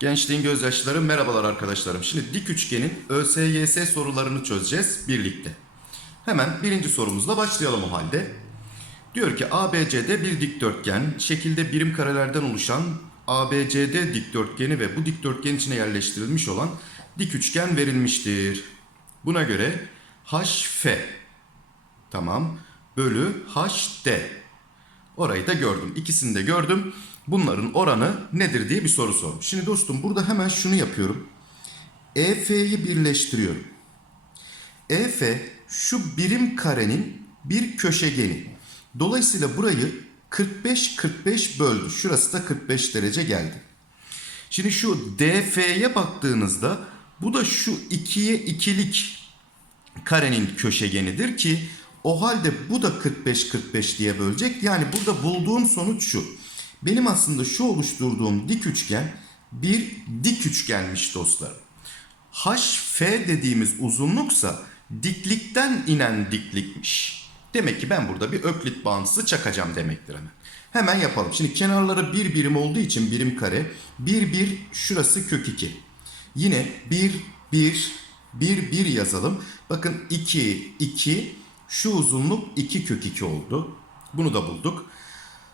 Gençliğin gözyaşları merhabalar arkadaşlarım. Şimdi dik üçgenin ÖSYS sorularını çözeceğiz birlikte. Hemen birinci sorumuzla başlayalım o halde. Diyor ki ABC'de bir dikdörtgen, şekilde birim karelerden oluşan ABCD dikdörtgeni ve bu dikdörtgen içine yerleştirilmiş olan dik üçgen verilmiştir. Buna göre HF tamam bölü HD Orayı da gördüm. İkisini de gördüm. Bunların oranı nedir diye bir soru sormuş. Şimdi dostum burada hemen şunu yapıyorum. EF'yi birleştiriyorum. EF şu birim karenin bir köşegeni. Dolayısıyla burayı 45-45 böldü. Şurası da 45 derece geldi. Şimdi şu DF'ye baktığınızda bu da şu 2'ye 2'lik karenin köşegenidir ki o halde bu da 45-45 diye bölecek. Yani burada bulduğum sonuç şu. Benim aslında şu oluşturduğum dik üçgen bir dik üçgenmiş dostlarım. HF dediğimiz uzunluksa diklikten inen diklikmiş. Demek ki ben burada bir öklit bağıntısı çakacağım demektir hemen. Hemen yapalım. Şimdi kenarları bir birim olduğu için birim kare. 1 1 şurası kök 2. Yine 1 1 1 1 yazalım. Bakın 2 2 şu uzunluk 2 kök 2 oldu. Bunu da bulduk.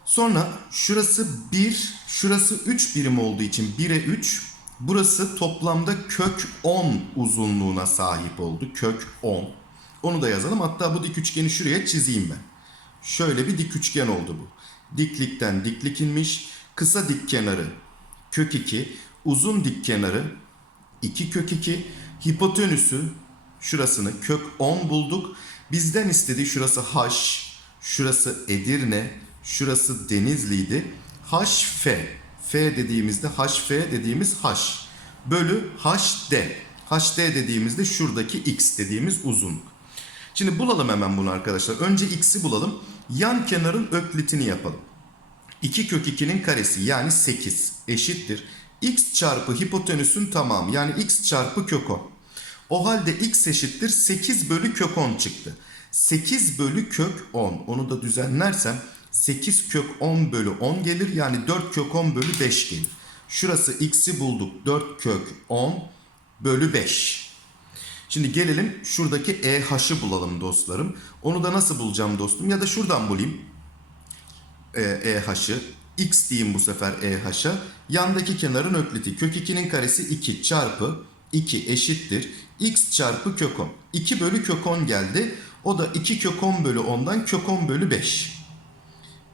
Sonra şurası 1, şurası 3 birim olduğu için 1'e 3. Burası toplamda kök 10 uzunluğuna sahip oldu. Kök 10. Onu da yazalım. Hatta bu dik üçgeni şuraya çizeyim ben. Şöyle bir dik üçgen oldu bu. Diklikten diklik inmiş. Kısa dik kenarı kök 2. Uzun dik kenarı 2 kök 2. Hipotenüsü şurasını kök 10 bulduk. Bizden istediği şurası H, şurası Edirne, şurası Denizli'ydi. HF, F dediğimizde HF dediğimiz H bölü HD. HD dediğimizde şuradaki X dediğimiz uzunluk. Şimdi bulalım hemen bunu arkadaşlar. Önce X'i bulalım. Yan kenarın öklitini yapalım. 2 kök 2'nin karesi yani 8 eşittir. X çarpı hipotenüsün tamamı yani X çarpı kök 10. O halde X eşittir 8 bölü kök 10 çıktı. 8 bölü kök 10 onu da düzenlersem 8 kök 10 bölü 10 gelir yani 4 kök 10 bölü 5 gelir. Şurası X'i bulduk 4 kök 10 bölü 5. Şimdi gelelim şuradaki EH'ı bulalım dostlarım. Onu da nasıl bulacağım dostum? Ya da şuradan bulayım. E, EH'ı. X diyeyim bu sefer EH'a. Yandaki kenarın ökliti. Kök 2'nin karesi 2 çarpı 2 eşittir. X çarpı kök 10. 2 bölü kök 10 geldi. O da 2 kök 10 bölü 10'dan kök 10 bölü 5.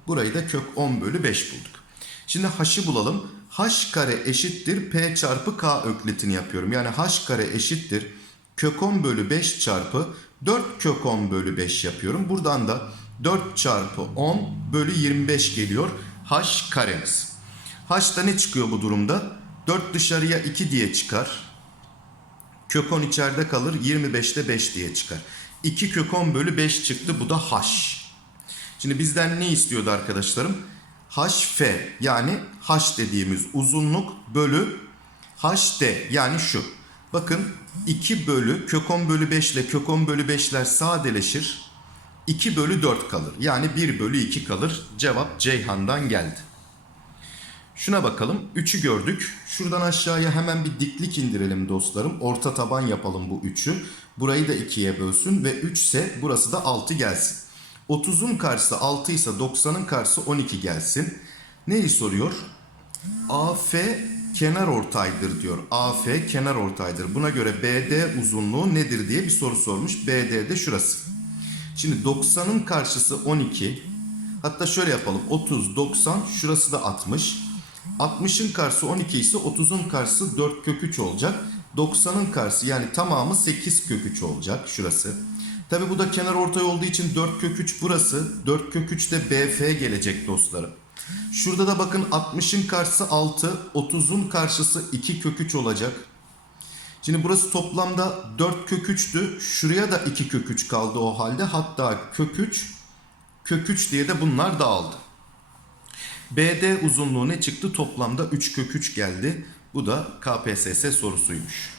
Burayı da kök 10 bölü 5 bulduk. Şimdi h'ı bulalım. h kare eşittir p çarpı k öklitini yapıyorum. Yani h kare eşittir kök 10 bölü 5 çarpı 4 kök 10 bölü 5 yapıyorum. Buradan da 4 çarpı 10 bölü 25 geliyor h karemiz. h'da ne çıkıyor bu durumda? 4 dışarıya 2 diye çıkar. Kök 10 içeride kalır 25'te 5 diye çıkar. 2 kök 10 bölü 5 çıktı bu da h. Şimdi bizden ne istiyordu arkadaşlarım? HF yani H dediğimiz uzunluk bölü HD yani şu. Bakın 2 bölü kök 10 bölü 5 ile kök 10 bölü 5'ler sadeleşir. 2 bölü 4 kalır. Yani 1 bölü 2 kalır. Cevap Ceyhan'dan geldi. Şuna bakalım. 3'ü gördük. Şuradan aşağıya hemen bir diklik indirelim dostlarım. Orta taban yapalım bu 3'ü. Burayı da 2'ye bölsün ve 3 ise burası da 6 gelsin. 30'un karşısı 6 ise 90'ın karşısı 12 gelsin. Neyi soruyor? AF kenar ortaydır diyor. AF kenar ortaydır. Buna göre BD uzunluğu nedir diye bir soru sormuş. BD de şurası. Şimdi 90'ın karşısı 12. Hatta şöyle yapalım. 30, 90, şurası da 60. 60'ın karşısı 12 ise 30'un karşısı 4 kök 3 olacak. 90'ın karşısı yani tamamı 8 kök 3 olacak şurası. Tabi bu da kenar ortay olduğu için 4 kök 3 burası. 4 kök 3 de BF gelecek dostlarım. Şurada da bakın 60'ın karşısı 6, 30'un karşısı 2 kök 3 olacak. Şimdi burası toplamda 4 kök 3'tü. Şuraya da 2 kök 3 kaldı o halde. Hatta kök 3, kök 3 diye de bunlar dağıldı. BD uzunluğu ne çıktı? Toplamda 3 kök 3 geldi. Bu da KPSS sorusuymuş.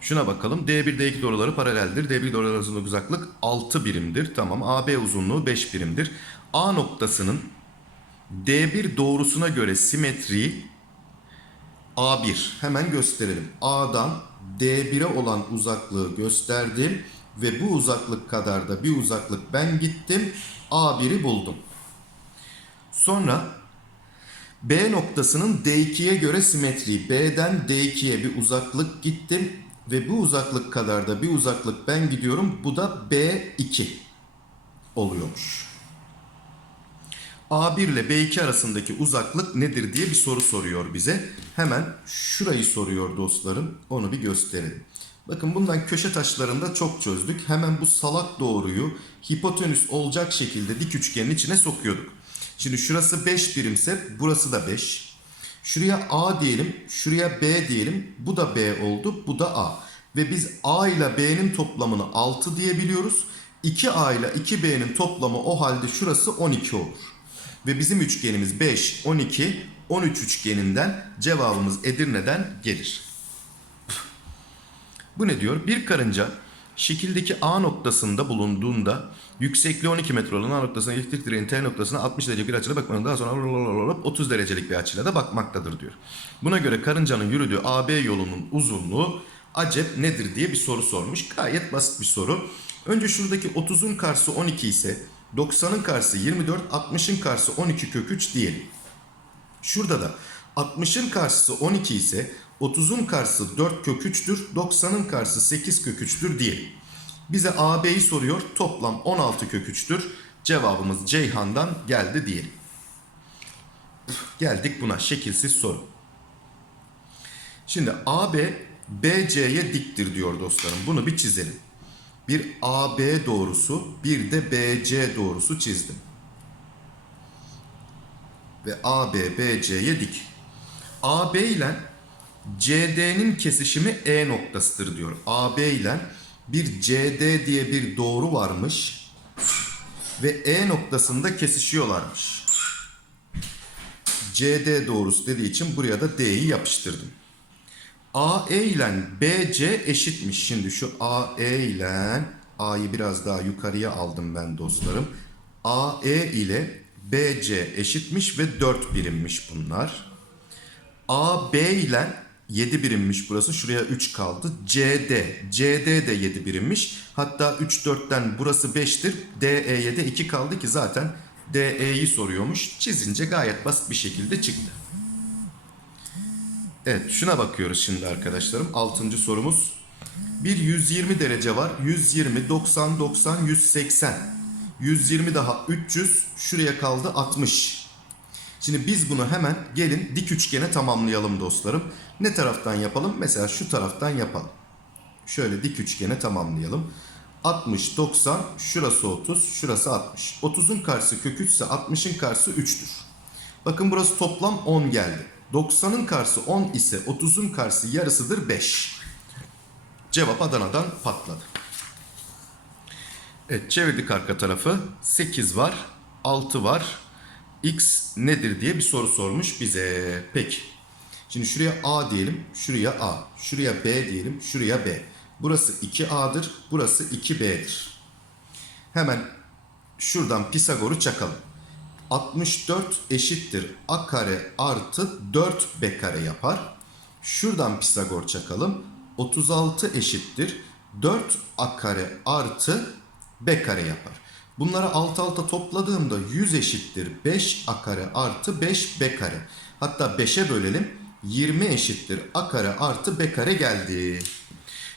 Şuna bakalım. D1 D2 doğruları paraleldir. D1 doğruları arasındaki uzaklık 6 birimdir. Tamam. AB uzunluğu 5 birimdir. A noktasının D1 doğrusuna göre simetriği A1. Hemen gösterelim. A'dan D1'e olan uzaklığı gösterdim ve bu uzaklık kadar da bir uzaklık ben gittim. A1'i buldum. Sonra B noktasının D2'ye göre simetriği. B'den D2'ye bir uzaklık gittim ve bu uzaklık kadar da bir uzaklık ben gidiyorum. Bu da B2 oluyormuş. A1 ile B2 arasındaki uzaklık nedir diye bir soru soruyor bize. Hemen şurayı soruyor dostlarım. Onu bir gösterelim. Bakın bundan köşe taşlarında çok çözdük. Hemen bu salak doğruyu hipotenüs olacak şekilde dik üçgenin içine sokuyorduk. Şimdi şurası 5 birimse burası da 5. Şuraya A diyelim, şuraya B diyelim. Bu da B oldu, bu da A. Ve biz A ile B'nin toplamını 6 diyebiliyoruz. 2A ile 2B'nin toplamı o halde şurası 12 olur. Ve bizim üçgenimiz 5, 12, 13 üçgeninden cevabımız Edirne'den gelir. Bu ne diyor? Bir karınca şekildeki A noktasında bulunduğunda yüksekliği 12 metre olan A noktasına elektrik direğinin T noktasına 60 derece bir açıyla bakmanın daha sonra 30 derecelik bir açıyla da bakmaktadır diyor. Buna göre karıncanın yürüdüğü AB yolunun uzunluğu acep nedir diye bir soru sormuş. Gayet basit bir soru. Önce şuradaki 30'un karşısı 12 ise 90'ın karşısı 24, 60'ın karşısı 12 kök 3 diyelim. Şurada da 60'ın karşısı 12 ise 30'un karşısı 4 kök 3'tür, 90'ın karşısı 8 kök 3'tür diyelim. Bize AB'yi soruyor. Toplam 16 kök 3'tür. Cevabımız Ceyhan'dan geldi diyelim. Geldik buna şekilsiz soru. Şimdi AB BC'ye diktir diyor dostlarım. Bunu bir çizelim. Bir AB doğrusu, bir de BC doğrusu çizdim. Ve AB BC'ye dik. AB ile CD'nin kesişimi E noktasıdır diyor. AB ile bir CD diye bir doğru varmış ve E noktasında kesişiyorlarmış. CD doğrusu dediği için buraya da D'yi yapıştırdım. AE ile BC eşitmiş. Şimdi şu AE ile A'yı biraz daha yukarıya aldım ben dostlarım. AE ile BC eşitmiş ve 4 birimmiş bunlar. AB ile 7 birimmiş burası. Şuraya 3 kaldı. CD. CD de 7 birimmiş. Hatta 3 4'ten burası 5'tir. DE'ye de 2 kaldı ki zaten DE'yi soruyormuş. Çizince gayet basit bir şekilde çıktı. Evet şuna bakıyoruz şimdi arkadaşlarım. 6. sorumuz. Bir 120 derece var. 120, 90, 90, 180. 120 daha 300. Şuraya kaldı 60. Şimdi biz bunu hemen gelin dik üçgene tamamlayalım dostlarım. Ne taraftan yapalım? Mesela şu taraftan yapalım. Şöyle dik üçgene tamamlayalım. 60, 90, şurası 30, şurası 60. 30'un karşısı kök 3 ise 60'ın karşısı 3'tür. Bakın burası toplam 10 geldi. 90'ın karşısı 10 ise 30'un karşısı yarısıdır 5. Cevap Adana'dan patladı. Evet çevirdik arka tarafı. 8 var, 6 var. X nedir diye bir soru sormuş bize. Peki. Şimdi şuraya A diyelim, şuraya A. Şuraya B diyelim, şuraya B. Burası 2A'dır, burası 2B'dir. Hemen şuradan Pisagor'u çakalım. 64 eşittir A kare artı 4B kare yapar. Şuradan Pisagor çakalım. 36 eşittir 4A kare artı B kare yapar. Bunları alt alta topladığımda 100 eşittir 5A kare artı 5B kare. Hatta 5'e bölelim. 20 eşittir A kare artı B kare geldi.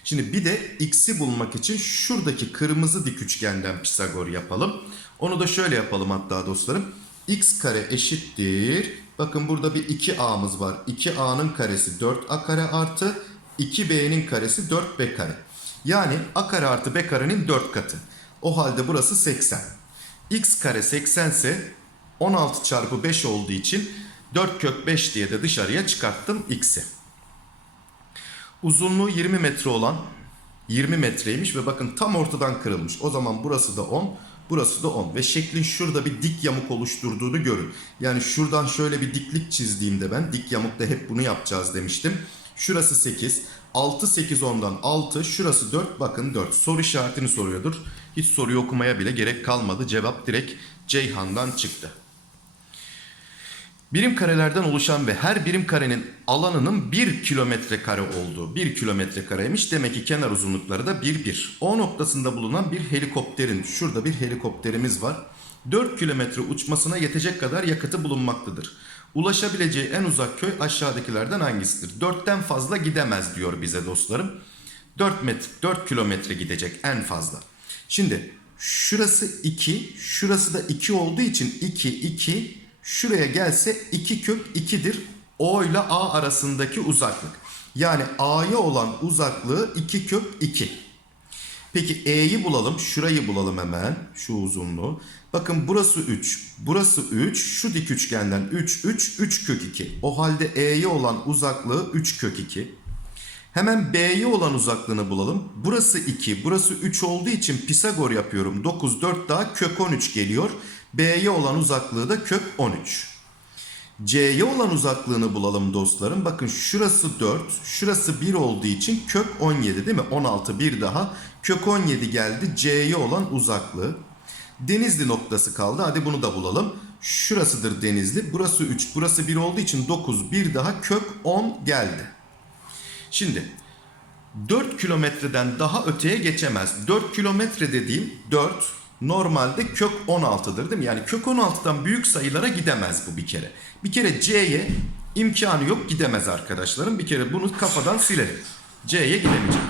Şimdi bir de x'i bulmak için şuradaki kırmızı dik üçgenden Pisagor yapalım. Onu da şöyle yapalım hatta dostlarım. x kare eşittir. Bakın burada bir 2a'mız var. 2a'nın karesi 4a kare artı 2b'nin karesi 4b kare. Yani a kare artı b karenin 4 katı. O halde burası 80. x kare 80 ise 16 çarpı 5 olduğu için 4 kök 5 diye de dışarıya çıkarttım x'i. Uzunluğu 20 metre olan 20 metreymiş ve bakın tam ortadan kırılmış. O zaman burası da 10, burası da 10 ve şeklin şurada bir dik yamuk oluşturduğunu görün. Yani şuradan şöyle bir diklik çizdiğimde ben dik yamukta hep bunu yapacağız demiştim. Şurası 8, 6, 8, 10'dan 6. Şurası 4. Bakın 4. Soru işaretini soruyordur. Hiç soruyu okumaya bile gerek kalmadı. Cevap direkt Ceyhan'dan çıktı. Birim karelerden oluşan ve her birim karenin alanının 1 kilometre kare olduğu 1 kilometre kareymiş. Demek ki kenar uzunlukları da 1 1. O noktasında bulunan bir helikopterin şurada bir helikopterimiz var. 4 kilometre uçmasına yetecek kadar yakıtı bulunmaktadır. Ulaşabileceği en uzak köy aşağıdakilerden hangisidir? 4'ten fazla gidemez diyor bize dostlarım. 4 metre 4 kilometre gidecek en fazla. Şimdi şurası 2, şurası da 2 olduğu için 2 2 şuraya gelse 2 kök 2'dir. O ile A arasındaki uzaklık. Yani A'ya olan uzaklığı 2 kök 2. Peki E'yi bulalım. Şurayı bulalım hemen. Şu uzunluğu. Bakın burası 3. Burası 3. Şu dik üçgenden 3 3 3 kök 2. O halde E'ye olan uzaklığı 3 kök 2. Hemen B'ye olan uzaklığını bulalım. Burası 2, burası 3 olduğu için Pisagor yapıyorum. 9, 4 daha kök 13 geliyor. B'ye olan uzaklığı da kök 13. C'ye olan uzaklığını bulalım dostlarım. Bakın şurası 4, şurası 1 olduğu için kök 17 değil mi? 16 bir daha. Kök 17 geldi C'ye olan uzaklığı. Denizli noktası kaldı. Hadi bunu da bulalım. Şurasıdır Denizli. Burası 3, burası 1 olduğu için 9 bir daha kök 10 geldi. Şimdi 4 kilometreden daha öteye geçemez. 4 kilometre dediğim 4 normalde kök 16'dır değil mi? Yani kök 16'dan büyük sayılara gidemez bu bir kere. Bir kere C'ye imkanı yok gidemez arkadaşlarım. Bir kere bunu kafadan silelim. C'ye gidemeyecek.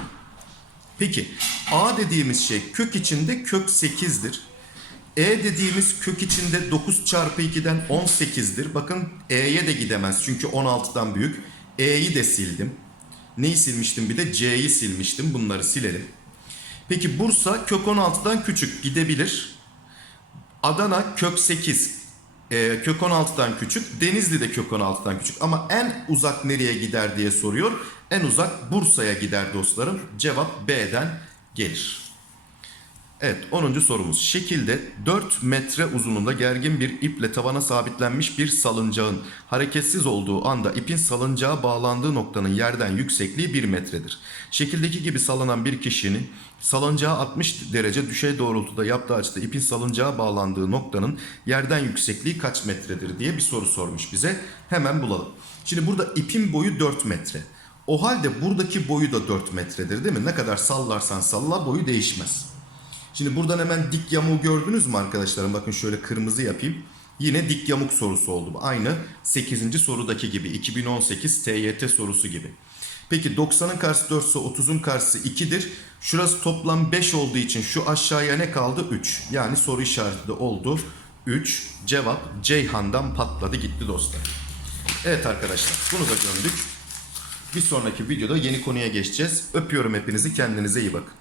Peki A dediğimiz şey kök içinde kök 8'dir. E dediğimiz kök içinde 9 çarpı 2'den 18'dir. Bakın E'ye de gidemez çünkü 16'dan büyük. E'yi de sildim. Neyi silmiştim bir de C'yi silmiştim. Bunları silelim. Peki Bursa kök 16'dan küçük gidebilir. Adana kök 8 e, kök 16'dan küçük. Denizli de kök 16'dan küçük. Ama en uzak nereye gider diye soruyor. En uzak Bursa'ya gider dostlarım. Cevap B'den gelir. Evet 10. sorumuz. Şekilde 4 metre uzunluğunda gergin bir iple tavana sabitlenmiş bir salıncağın hareketsiz olduğu anda ipin salıncağa bağlandığı noktanın yerden yüksekliği 1 metredir. Şekildeki gibi sallanan bir kişinin salıncağa 60 derece düşey doğrultuda yaptığı açıda ipin salıncağa bağlandığı noktanın yerden yüksekliği kaç metredir diye bir soru sormuş bize. Hemen bulalım. Şimdi burada ipin boyu 4 metre. O halde buradaki boyu da 4 metredir değil mi? Ne kadar sallarsan salla boyu değişmez. Şimdi buradan hemen dik yamuğu gördünüz mü arkadaşlarım? Bakın şöyle kırmızı yapayım. Yine dik yamuk sorusu oldu. Aynı 8. sorudaki gibi. 2018 TYT sorusu gibi. Peki 90'ın karşısı 4 ise 30'un karşısı 2'dir. Şurası toplam 5 olduğu için şu aşağıya ne kaldı? 3. Yani soru işareti de oldu. 3. Cevap Ceyhan'dan patladı gitti dostlar. Evet arkadaşlar bunu da gördük. Bir sonraki videoda yeni konuya geçeceğiz. Öpüyorum hepinizi kendinize iyi bakın.